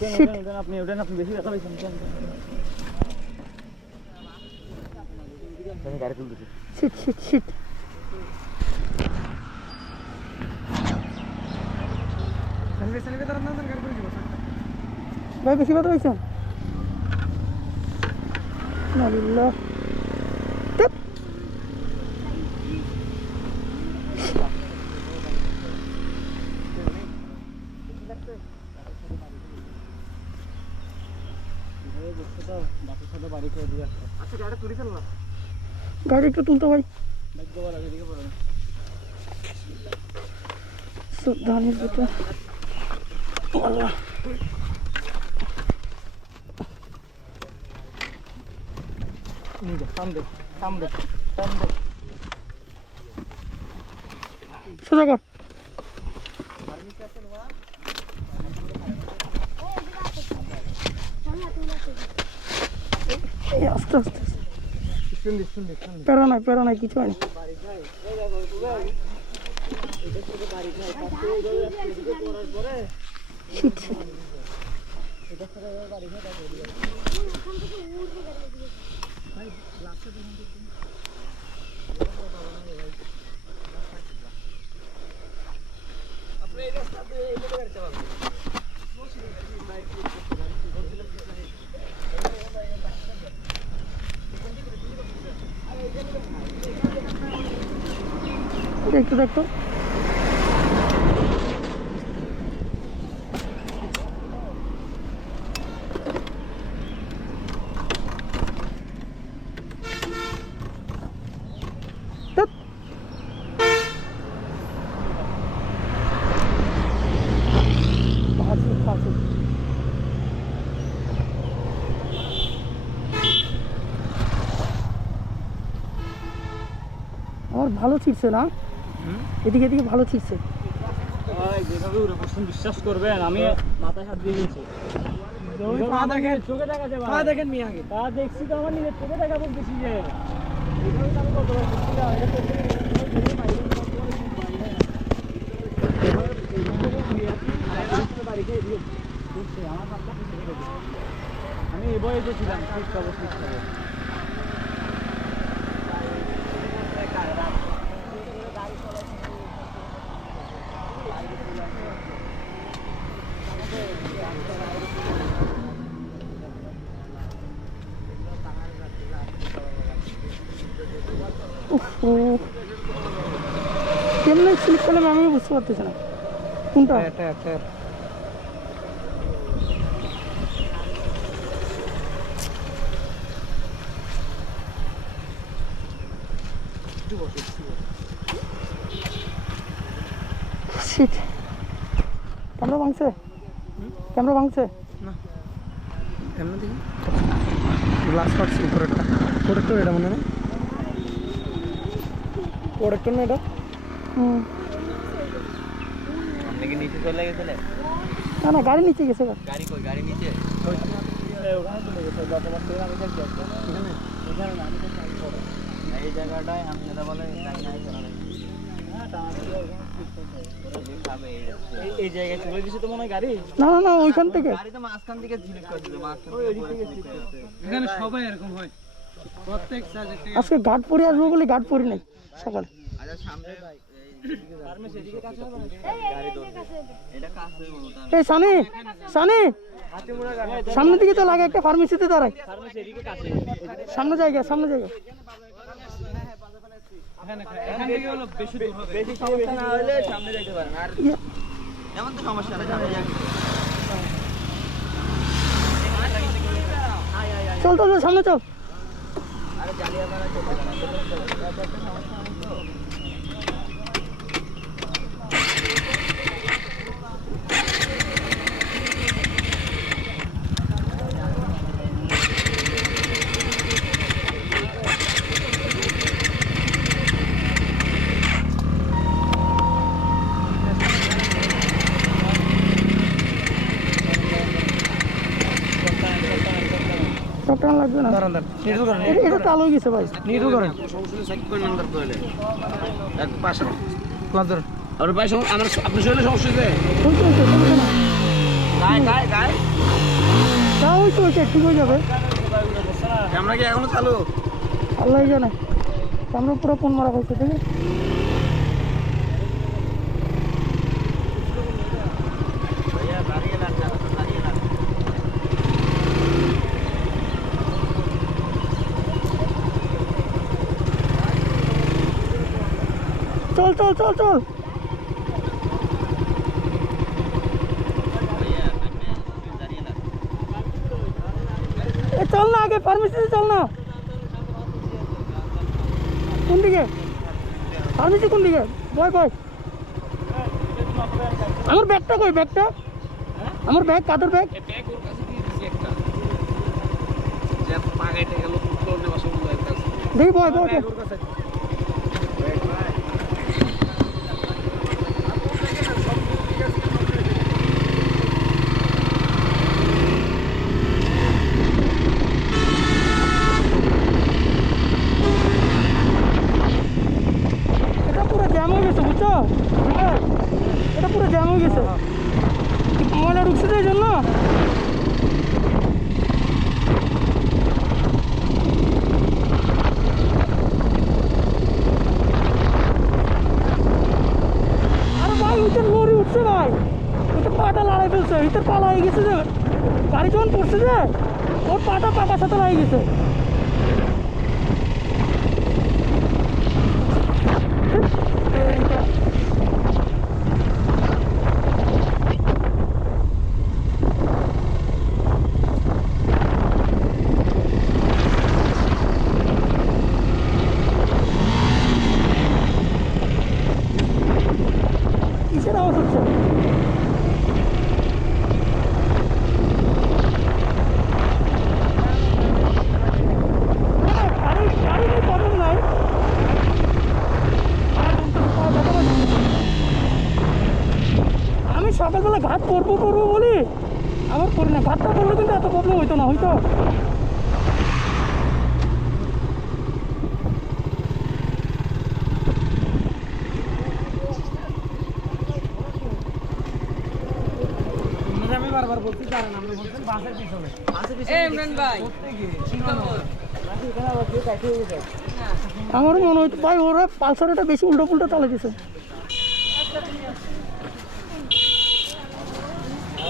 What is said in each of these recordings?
Shit. উঠেন, আপনি উঠেন আপনি বেশি ব্যথা পেয়েছেন শিট শিট শিট ভাই বেশি পাইছেন? গাড়ি একটু তুলতে ভাই। ধানের ভিতরে। সোজা কর এই আস্তে আস্তে প্যারা নাই প্যারা নাই কিছু হয়নি। শিট দেখতো বাজে। আমার ভালো ছিটছে না। এদিকে এদিকে ভালো ছিটছে যেভাবে উড়ে পড়ছেন বিশ্বাস করবেন আমি মাথায় হাত দিয়ে গেছি দেখছি তো আমার নিজের চোখে দেখা বলতেছি যে। আমি এটা তো এভাবে বাইরে বাড়ি খেয়ে দিয়ে ঢুকছে, আমার হাতটা পিছনে রেখে। আমি এই বয়সে ছিলাম ঠিক খবর ঠিক খবর উফ, ও। কেমনে স্লিপ করলাম আমি বুঝতে পারতেছি না। কোনটা? শিট ক্যামেরা ভাঙছে? ক্যামেরা ভাঙছে? এমনি দেখি। গ্লাস কাটছি উপরেরটা। প্রোডাক্টর এটা মনে হয় প্রোডাক্টর না এটা? হুম। আপনি কি নিচে চলে গেছিলেন? না না গাড়ি নিচে গেছে গাড়ি কই? গাড়ি নিচে? ওখানে চলে গেছে আমি দেখছি এখানে? এখানে না। এই জায়গাটায় যেটা বলে। হ্যাঁ, চলে মনে হয় গাড়ি? না না না ওইখান থেকে। হয়। আজকে গার্ড পরে আসব বলে গার্ড পরি নাই। সকালে। আচ্ছা এই সানি সানি। সামনের দিকে তো লাগে একটা ফার্মেসিতে দাঁড়ায়। সামনে জায়গা সামনে জায়গা। সমস্যা না চল তো চল, সামনে চল। আরে জালিয়া Oh. সব লাগবে না? এটা- চালু গেছে ভাই। করেন। আর ভাই আমার শরীরে সমস্যা হয়েছে? হইছে ঠিক হয়ে যাবে। ক্যামেরা কি এখনও চালু? আল্লাহ জানে। আমরা পুরো ফোন মারা হয়েছে ঠিক আছে? চল চল চল। চল এ চল না আগে ফার্মেসিতে চল না। কোন দিকে? ফার্মেসি কোন দিকে? বয় বয়। আমার ব্যাগটা কই ব্যাগটা? আমার ব্যাগ কাদের ব্যাগ? ব্যাগ ওর কাছে পাটা লড়াই ফেলছে ওইটার পা লাগিয়ে গেছে যে গাড়ি যখন পড়ছে যে ওর পাটা পাটার সাথে লাগিয়ে গেছে কিসের আওয়াজ সকালবেলা ঘাট করব করব বলি? আমার করি না ঘাটটা করলে কিন্তু এত প্রবলেম হইতো না হইতো? আমি বারবার বলছি জানেন আপনি বলছেন বাসের পিছনে। আমার মনে হইতো ভাই ওরা পালসারটা বেশি উল্টো পুল্টো চালে দিছে Shit, shit. ব্যাগে ব্যাগে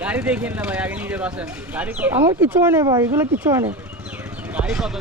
গাড়ি দেখেন না ভাই আগে নিজে বাসেন গাড়ি আমার কিছু হয় না ভাই এগুলো কিছু হয় না। গাড়ি কত?